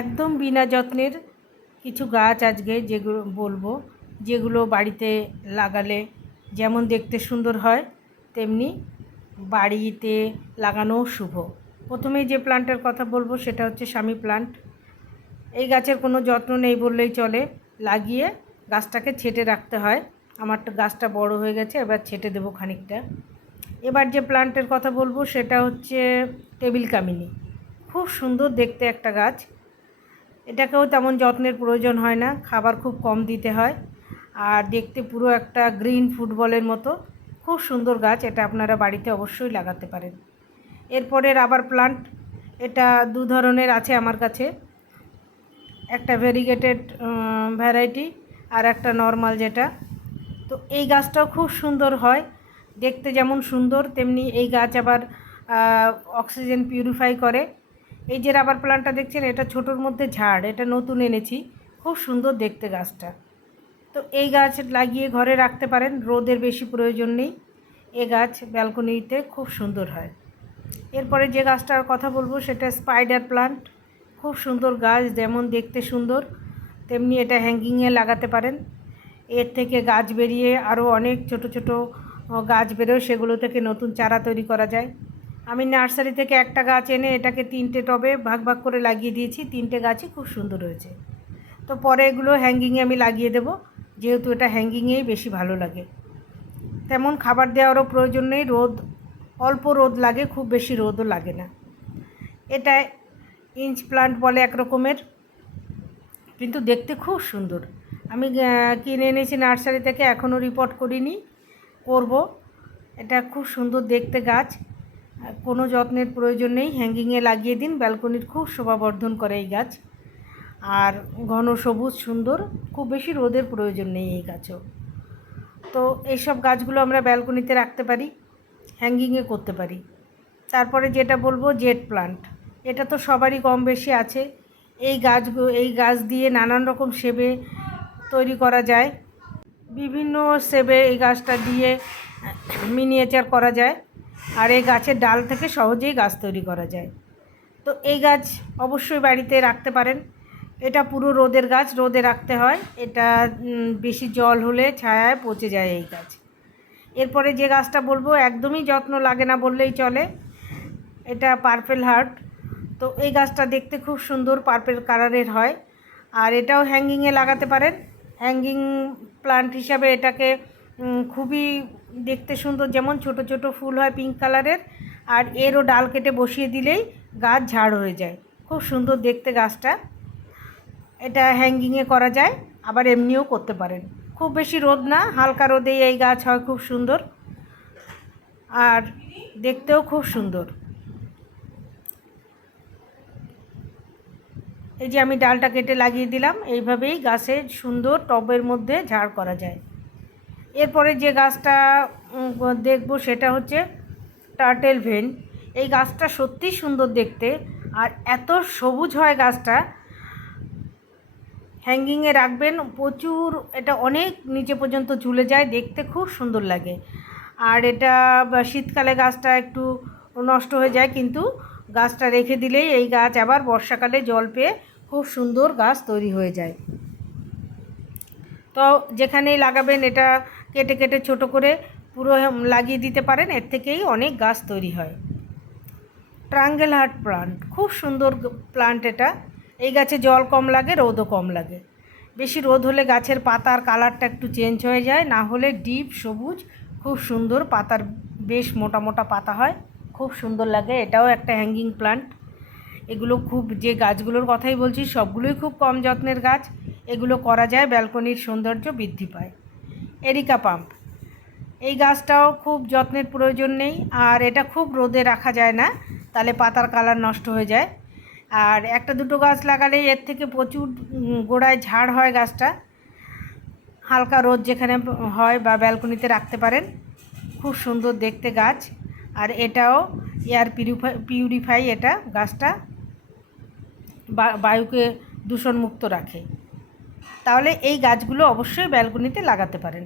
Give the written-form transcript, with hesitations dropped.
একদম বিনা যত্নের কিছু গাছ আজকে যেগুলো বলবো, যেগুলো বাড়িতে লাগালে যেমন দেখতে সুন্দর হয় তেমনি বাড়িতে লাগানোও শুভ। প্রথমেই যে প্ল্যান্টের কথা বলবো সেটা হচ্ছে স্বামী প্ল্যান্ট। এই গাছের কোনো যত্ন নেই বললেই চলে, লাগিয়ে গাছটাকে ছেটে রাখতে হয়। আমার তো গাছটা বড় হয়ে গেছে, এবার ছেটে দেবো খানিকটা। এবার যে প্ল্যান্টের কথা বলবো সেটা হচ্ছে টেবিল কামিনী। খুব সুন্দর দেখতে একটা গাছ। এটাকেও তেমন যত্নের প্রয়োজন হয় না, খাবার খুব কম দিতে হয়, আর দেখতে পুরো একটা গ্রিন ফুটবলের মতো। খুব সুন্দর গাছ, এটা আপনারা বাড়িতে অবশ্যই লাগাতে পারেন। এরপরে রাবার প্লান্ট, এটা দু ধরনের আছে আমার কাছে, একটা ভেরিগেটেড ভ্যারাইটি আর একটা নর্মাল যেটা। তো এই গাছটাও খুব সুন্দর হয়, দেখতে যেমন সুন্দর তেমনি এই গাছ আবার অক্সিজেন পিউরিফাই করে। এই যে রাবার প্লান্টটা দেখছেন, এটা ছোটোর মধ্যে ঝাড়, এটা নতুন এনেছি, খুব সুন্দর দেখতে গাছটা। তো এই গাছ লাগিয়ে ঘরে রাখতে পারেন, রোদের বেশি প্রয়োজন নেই। এই গাছ ব্যালকনিতে খুব সুন্দর হয়। এরপরে যে গাছটার কথা বলবো সেটা স্পাইডার প্লান্ট। খুব সুন্দর গাছ, যেমন দেখতে সুন্দর তেমনি এটা হ্যাঙ্গিংয়ে লাগাতে পারেন। এর থেকে গাছ বেরিয়ে আরও অনেক ছোট ছোট গাছ বেরোয়, সেগুলো থেকে নতুন চারা তৈরি করা যায়। আমি নার্সারি থেকে একটা গাছ এনে এটাকে 3টে টবে ভাগ ভাগ করে লাগিয়ে দিয়েছি, 3টে গাছই খুব সুন্দর হয়েছে। তো পরে এগুলো হ্যাঙ্গিংয়ে আমি লাগিয়ে দেবো, যেহেতু এটা হ্যাঙ্গিংয়েই বেশি ভালো লাগে। তেমন খাবার দেওয়ারও প্রয়োজন নেই, অল্প রোদ লাগে, খুব বেশি রোদও লাগে না। এটা ইঞ্চ প্লান্ট বলে এক রকমের, কিন্তু দেখতে খুব সুন্দর। আমি কিনে এনেছি নার্সারি থেকে, এখনও রিপোর্ট করিনি, করব। এটা খুব সুন্দর দেখতে গাছ, কোনো যত্নের প্রয়োজন নেই, হ্যাঙ্গিংয়ে লাগিয়ে দিন, ব্যালকনির খুব শোভাবর্ধন করে এই গাছ। আর ঘন সবুজ সুন্দর, খুব বেশি রোদের প্রয়োজন নেই এই গাছও। তো এইসব গাছগুলো আমরা ব্যালকনিতে রাখতে পারি, হ্যাঙ্গিংয়ে করতে পারি। তারপরে যেটা বলবো জেট প্লান্ট, এটা তো সবারই কম বেশি আছে। এই গাছ দিয়ে নানান রকম সেবে তৈরি করা যায়, বিভিন্ন সেবে এই গাছটা দিয়ে মিনিয়েচার করা যায়, আর এই গাছের ডাল থেকে সহজেই গাছ তৈরি করা যায়। তো এই গাছ অবশ্যই বাড়িতে রাখতে পারেন। এটা পুরো রোদের গাছ, রোদে রাখতে হয়, এটা বেশি জল হলে ছায়ায় পচে যায় এই গাছ। এরপরে যে গাছটা বলবো একদমই যত্ন লাগে না বললেই চলে, এটা পার্পেল হার্ট। তো এই গাছটা দেখতে খুব সুন্দর, পার্পেল কালারের হয়, আর এটাও হ্যাঙ্গিংয়ে লাগাতে পারেন। হ্যাঙ্গিং প্লান্ট হিসাবে এটাকে খুবই দেখতে সুন্দর, যেমন ছোট ছোট ফুল হয় পিঙ্ক কালারের, আর এরও ডাল কেটে বসিয়ে দিলেই গাছ ঝাড় হয়ে যায়। খুব সুন্দর দেখতে গাছটা, এটা হ্যাঙ্গিংয়ে করা যায়, আবার এমনিও করতে পারেন। খুব বেশি রোদ না, হালকা রোদেই এই গাছ হয় খুব সুন্দর, আর দেখতেও খুব সুন্দর। এই যে আমি ডালটা কেটে লাগিয়ে দিলাম, এইভাবেই গাছের সুন্দর টবের মধ্যে ঝাড় করা যায়। এরপরে যে গাছটা দেখব সেটা হচ্ছে টার্টেল ভেন। এই গাছটা সত্যিই সুন্দর দেখতে, আর এত সবুজ হয় গাছটা, হ্যাঙ্গিংয়ে রাখবেন প্রচুর, এটা অনেক নিচে পর্যন্ত ঝুলে যায়, দেখতে খুব সুন্দর লাগে। আর এটা শীতকালে গাছটা একটু নষ্ট হয়ে যায়, কিন্তু গাছটা রেখে দিলেই এই গাছ আবার বর্ষাকালে জল পেয়ে খুব সুন্দর গাছ তৈরি হয়ে যায়। তো যেখানেই লাগাবেন এটা কেটে কেটে ছোট করে পুরো লাগিয়ে দিতে পারেন, এর থেকেই অনেক গাছ তৈরি হয়। ট্রায়াঙ্গেল হার্ট প্লান্ট, খুব সুন্দর প্লান্ট এটা। এই গাছে জল কম লাগে, রোদও কম লাগে। বেশি রোদ হলে গাছের পাতার কালারটা একটু চেঞ্জ হয়ে যায়, না হলে ডিপ সবুজ, খুব সুন্দর, পাতার বেশ মোটা মোটা পাতা হয়, খুব সুন্দর লাগে। এটাও একটা হ্যাঙ্গিং প্লান্ট। এগুলো খুব, যে গাছগুলোর কথাই বলছি সবগুলোই খুব কম যত্নের গাছ, এগুলো করা যায়, ব্যালকনির সৌন্দর্য বৃদ্ধি পায়। এরিকা পাম্প, এই গাছটাও খুব যত্নের প্রয়োজন নেই, আর এটা খুব রোদে রাখা যায় না, তাহলে পাতার কালার নষ্ট হয়ে যায়। আর একটা দুটো গাছ লাগালেই এর থেকে প্রচুর গোড়ায় ঝাড় হয় গাছটা। হালকা রোদ যেখানে হয় বা ব্যালকনিতে রাখতে পারেন, খুব সুন্দর দেখতে গাছ। আর এটাও এয়ার পিউরিফাই, এটা গাছটা বায়ুকে দূষণমুক্ত রাখে। তাহলে এই গাছগুলো অবশ্যই ব্যালকনিতে লাগাতে পারেন।